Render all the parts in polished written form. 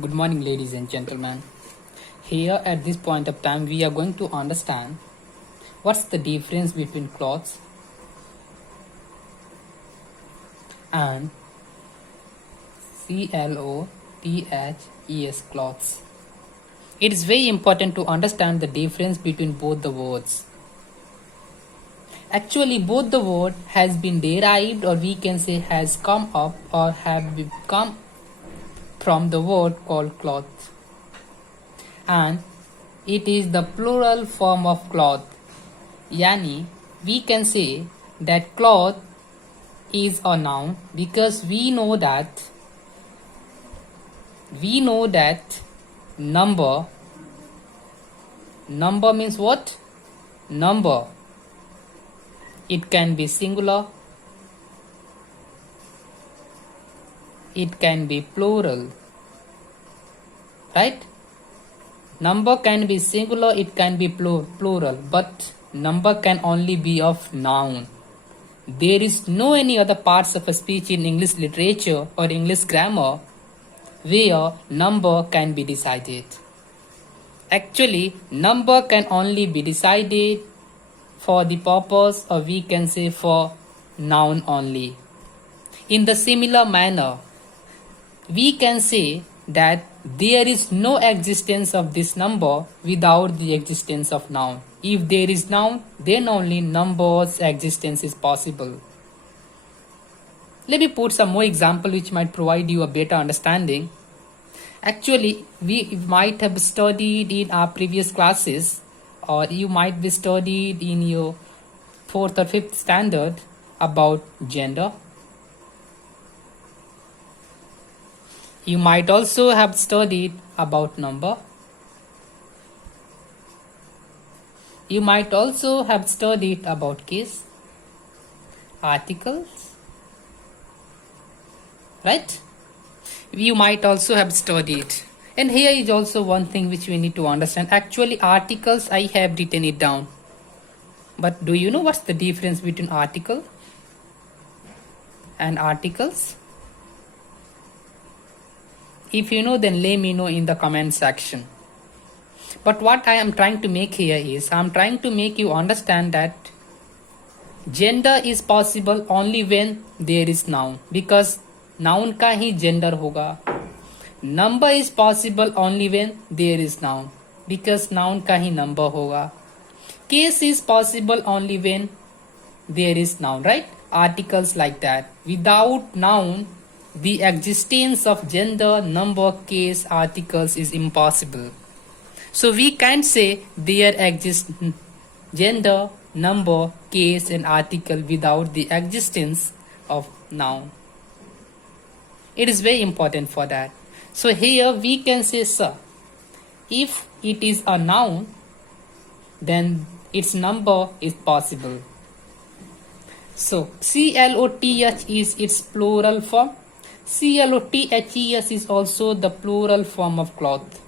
Good morning, ladies and gentlemen. Here at this point of time, we are going to understand what's the difference between clothes and clothes clothes. It is very important to understand the difference between both the words. Actually, both the word has been derived, or we can say has come up or have become from the word called cloth, and it is the plural form of cloth. Yani, we can say that cloth is a noun because we know that number means what? Number. It can be singular, it can be plural, right? Number can be singular, it can be plural, but number can only be of noun. There is no any other parts of a speech in English literature or English grammar where number can be decided. Actually, number can only be decided for the purpose, or we can say for noun only. In the similar manner, we can say that there is no existence of this number without the existence of noun. If there is noun, then only number's existence is possible. Let me put some more example which might provide you a better understanding. Actually, we might have studied in our previous classes, or you might be studied in your 4th or 5th standard about gender. You might also have studied about number. You might also have studied about case, articles, right? You might also have studied. And here is also one thing which we need to understand. Actually, articles, I have written it down. But do you know what's the difference between article and articles? If you know, then let me know in the comment section. But what I am trying to make here is, I am trying to make you understand that gender is possible only when there is noun, because noun का ही gender होगा. Number is possible only when there is noun, because noun का ही number होगा. Case is possible only when there is noun, right? Articles like that. Without noun, the existence of gender, number, case, articles is impossible. So we can't say there exists gender, number, case and article without the existence of noun. It is very important for that. So here we can say sir. If it is a noun, then its number is possible. So cloth is its plural form. Clothes is also the plural form of cloth.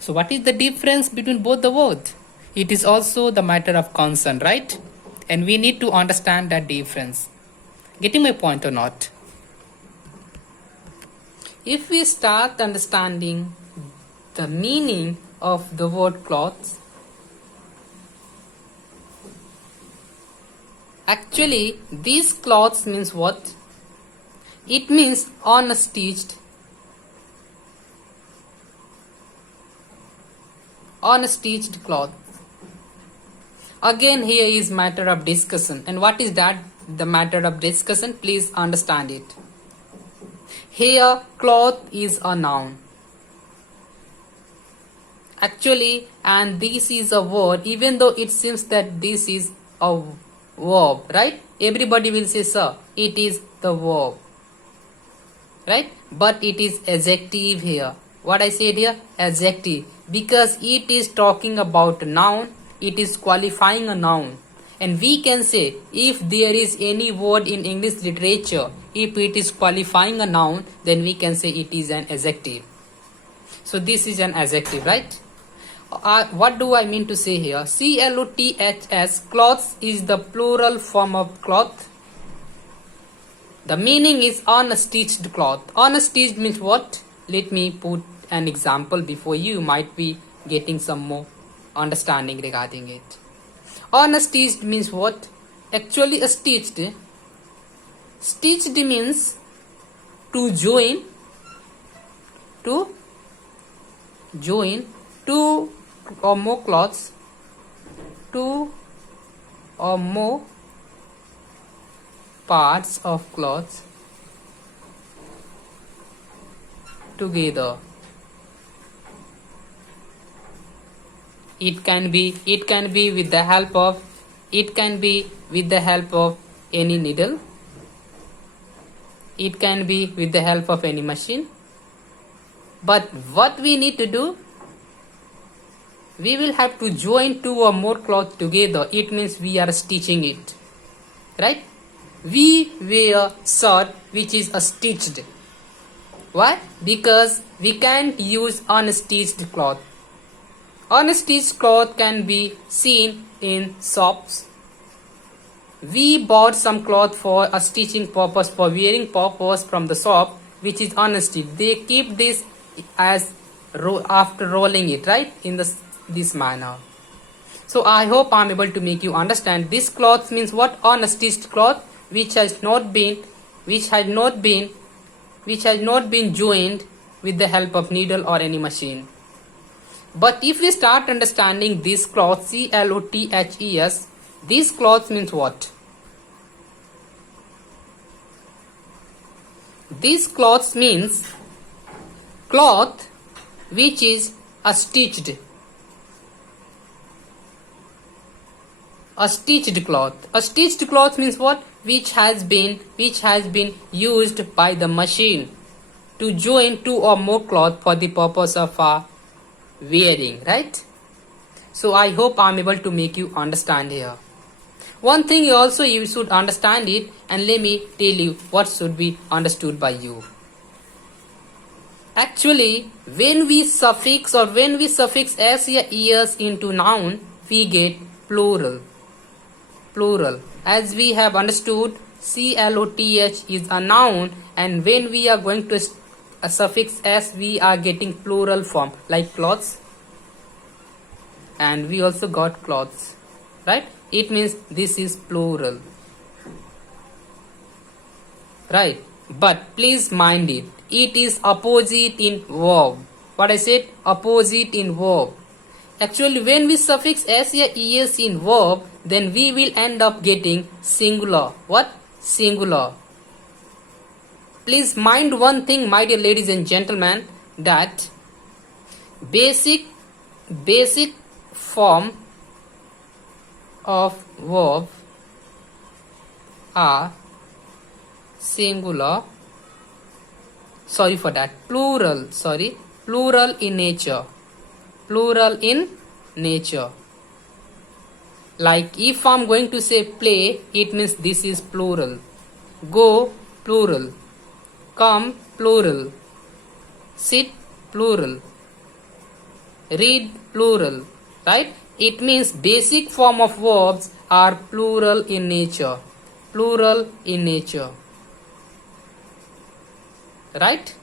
So what is the difference between both the words? It is also the matter of concern, right? And we need to understand that difference. Getting my point or not? If we start understanding the meaning of the word cloth, actually these cloths means what? It means unstitched cloth. Again, here is matter of discussion. And what is that? The matter of discussion, please understand it. Here, cloth is a noun. Actually, and this is a word, even though it seems that this is a verb, right? Everybody will say, sir, it is the verb, right? But it is adjective here. What I said here? Adjective. Because it is talking about a noun, it is qualifying a noun. And we can say, if there is any word in English literature, if it is qualifying a noun, then we can say it is an adjective. So this is an adjective, right? What do I mean to say here? Cloths, cloths is the plural form of cloth. The meaning is unstitched cloth. Unstitched means what? Let me put an example before you might be getting some more understanding regarding it. Unstitched means what? Actually, stitched means to join two or more cloths, two or more parts of cloth together. It can be with the help of any needle. It can be with the help of any machine. But what we need to do, we will have to join two or more cloth together. It means we are stitching it, right? We wear shirt which is stitched. Why? Because we can't use unstitched cloth. Unstitched cloth can be seen in shops. We bought some cloth for a stitching purpose, for wearing purpose from the shop, which is unstitched. They keep this as after rolling it, right, in this manner. So I hope I am able to make you understand. This cloth means what? Unstitched cloth which has not been joined with the help of needle or any machine. But if we start understanding this cloth, clothes, this cloth means what? This cloth means cloth which is stitched. A stitched cloth. A stitched cloth means what? Which has been used by the machine to join two or more cloth for the purpose of wearing, right? So I hope I am able to make you understand here. One thing also you should understand it, and let me tell you what should be understood by you. Actually, when we suffix s या es into noun, we get plural. As we have understood, cloth is a noun, and when we are going to suffix s, we are getting plural form, like clothes, and we also got clothes, right? It means this is plural, right? But please mind it, it is opposite in verb. What I said? Opposite in verb. Actually, when we suffix s या es in verb, then we will end up getting singular. What? Singular. Please mind one thing, my dear ladies and gentlemen, that basic form of verb are singular. Sorry for that. Plural in nature. Plural in nature. Like if I'm going to say play, it means this is plural. Go, plural. Come, plural. Sit, plural. Read, plural. Right? It means basic form of verbs are plural in nature. Plural in nature. Right?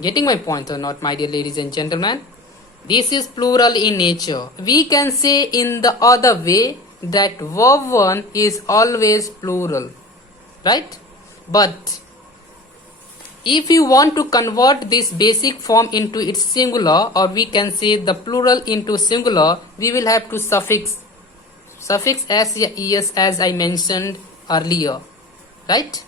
Getting my point or not, my dear ladies and gentlemen? This is plural in nature. We can say in the other way that verb 1 is always plural. Right? But if you want to convert this basic form into its singular, or we can say the plural into singular, we will have to suffix s या es as I mentioned earlier. Right?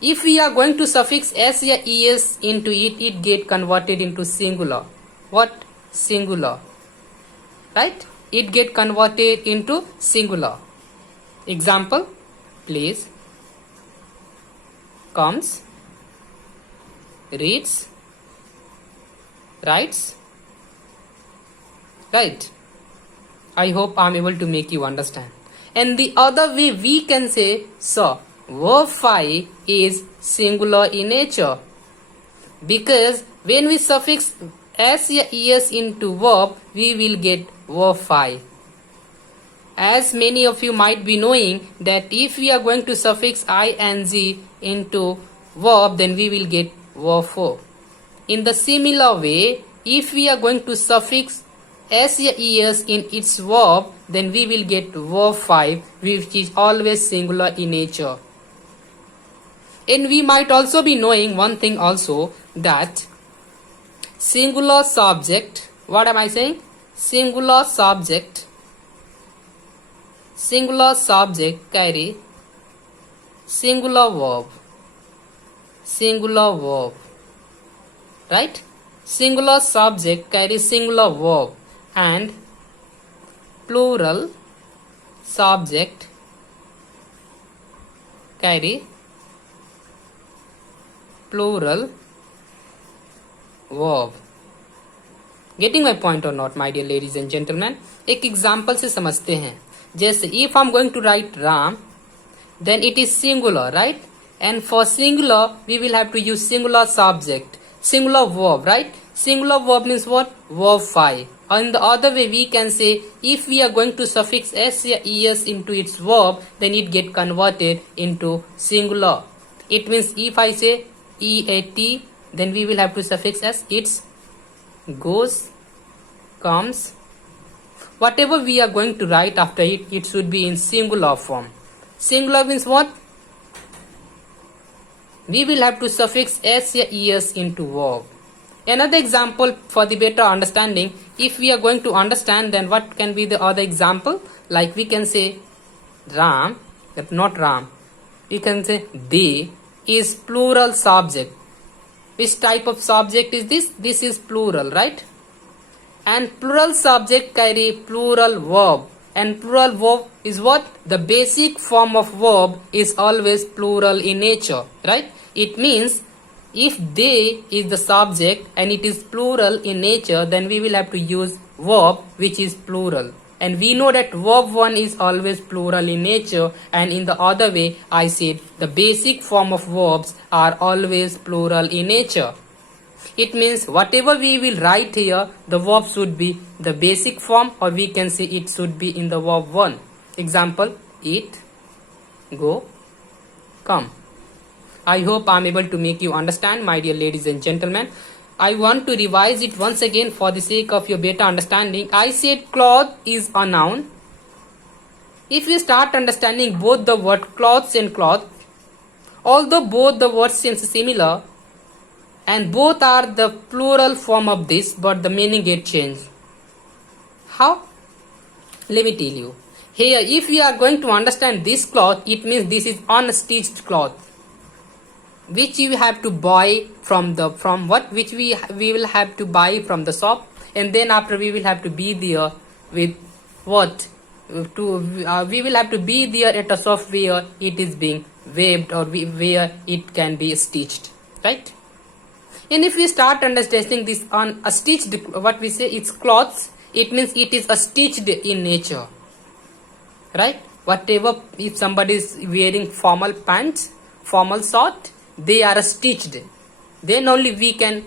If we are going to suffix s या es into it, it get converted into singular. What? Singular. Right? It get converted into singular. Example, plays, comes, reads, writes. Right? I hope I am able to make you understand. And the other way we can say, so verb 5 is singular in nature, because when we suffix s या es into verb, we will get verb 5. As many of you might be knowing that if we are going to suffix ing into verb, then we will get verb 4. In the similar way, if we are going to suffix s या es in its verb, then we will get verb 5, which is always singular in nature. And we might also be knowing one thing also, that singular subject, what am I saying? Singular subject carry singular verb, right? Singular subject carry singular verb, and plural subject carry plural verb. Getting my point or not, my dear ladies and gentlemen? एक example से समझते हैं. जैसे if I'm going to write Ram, then it is singular, right? And for singular, we will have to use singular subject, singular verb, right? Singular verb means what? Verb 5. On the other way, we can say if we are going to suffix s या es into its verb, then it get converted into singular. It means if I say eat, then we will have to suffix s, its, goes, comes. Whatever we are going to write after it, it should be in singular form. Singular means what? We will have to suffix s या es into verb. Another example for the better understanding, if we are going to understand, then what can be the other example? Like we can say Ram, not Ram. We can say they is plural subject. Which type of subject is this? This is plural, right? And plural subject carry plural verb. And plural verb is what? The basic form of verb is always plural in nature, right? It means if they is the subject and it is plural in nature, then we will have to use verb which is plural. And we know that verb 1 is always plural in nature, and in the other way I said the basic form of verbs are always plural in nature. It means whatever we will write here, the verb should be the basic form, or we can say it should be in the verb 1. Example, eat, go, come. I hope I am able to make you understand, my dear ladies and gentlemen. I want to revise it once again for the sake of your better understanding. I said cloth is a noun. If you start understanding both the word clothes and cloth, although both the words seem similar and both are the plural form of this, but the meaning get changed. How? Let me tell you. Here, if we are going to understand this cloth, it means this is unstitched cloth, which you have to buy from what? Which we will have to buy from the shop, and then after we will have to be there with what? We will have to be there at a shop where it is being weaved, or where it can be stitched, right? And if we start understanding this on a stitched, what we say, it's cloths, it means it is a stitched in nature, right? Whatever, if somebody is wearing formal pants, formal short, they are stitched. Then only we can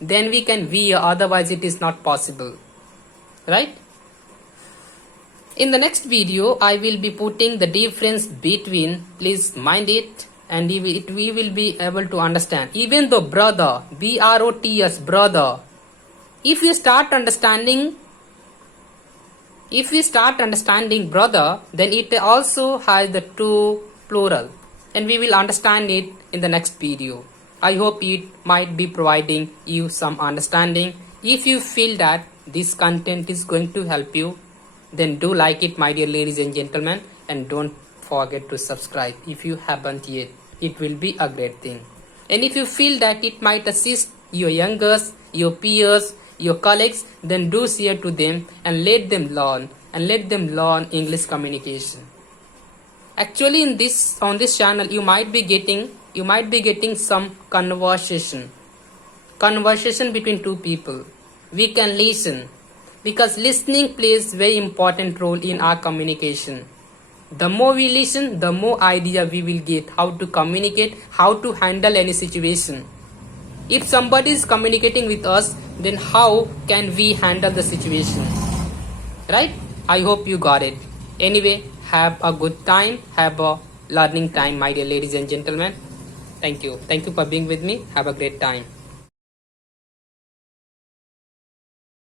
wear, otherwise it is not possible, right? In the next video, I will be putting the difference between, please mind it, and we will be able to understand. Even though brother, B-R-O-T-S, brother, if we start understanding brother, then it also has the two plural, and we will understand it in the next video. I hope it might be providing you some understanding. If you feel that this content is going to help you, then do like it, my dear ladies and gentlemen, and don't forget to subscribe if you haven't yet. It will be a great thing. And if you feel that it might assist your youngers, your peers, your colleagues, then do share to them and let them learn English communication. Actually, on this channel, you might be getting some conversation between two people. We can listen, because listening plays very important role in our communication. The more we listen, the more idea we will get how to communicate, how to handle any situation. If somebody is communicating with us, then how can we handle the situation? Right? I hope you got it. Anyway, have a good time, have a learning time, my dear ladies and gentlemen. Thank you for being with me. Have a great time.